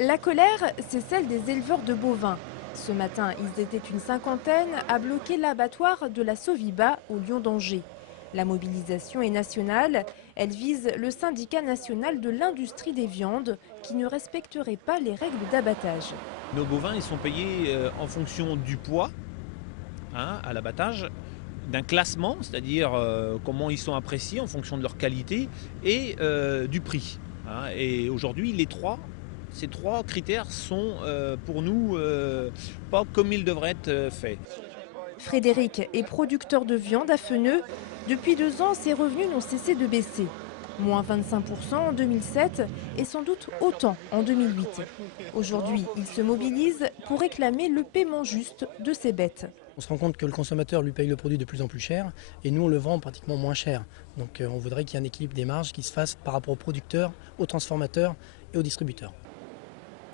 La colère, c'est celle des éleveurs de bovins. Ce matin, ils étaient une cinquantaine à bloquer l'abattoir de la Soviba au Lion d'Angers. La mobilisation est nationale. Elle vise le syndicat national de l'industrie des viandes qui ne respecterait pas les règles d'abattage. Nos bovins, ils sont payés en fonction du poids, à l'abattage, d'un classement, c'est-à-dire comment ils sont appréciés en fonction de leur qualité, et du prix. Et aujourd'hui, ces trois critères sont pour nous pas comme ils devraient être faits. Frédéric est producteur de viande à Feneux. Depuis 2 ans, ses revenus n'ont cessé de baisser. Moins 25% en 2007 et sans doute autant en 2008. Aujourd'hui, il se mobilise pour réclamer le paiement juste de ses bêtes. On se rend compte que le consommateur lui paye le produit de plus en plus cher et nous on le vend pratiquement moins cher. Donc on voudrait qu'il y ait un équilibre des marges qui se fasse par rapport aux producteurs, aux transformateurs et aux distributeurs.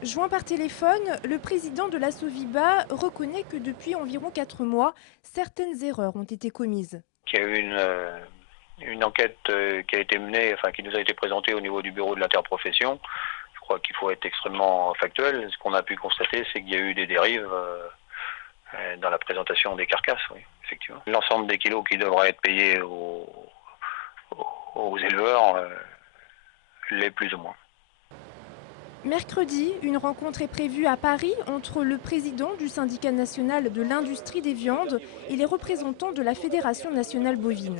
Joint par téléphone, le président de la Soviba reconnaît que depuis environ 4 mois, certaines erreurs ont été commises. Il y a eu une enquête qui a été menée, enfin qui nous a été présentée au niveau du bureau de l'interprofession. Je crois qu'il faut être extrêmement factuel. Ce qu'on a pu constater, c'est qu'il y a eu des dérives dans la présentation des carcasses, oui, effectivement. L'ensemble des kilos qui devraient être payés aux éleveurs l'est plus ou moins. Mercredi, une rencontre est prévue à Paris entre le président du syndicat national de l'industrie des viandes et les représentants de la Fédération nationale bovine.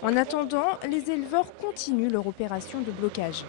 En attendant, les éleveurs continuent leur opération de blocage.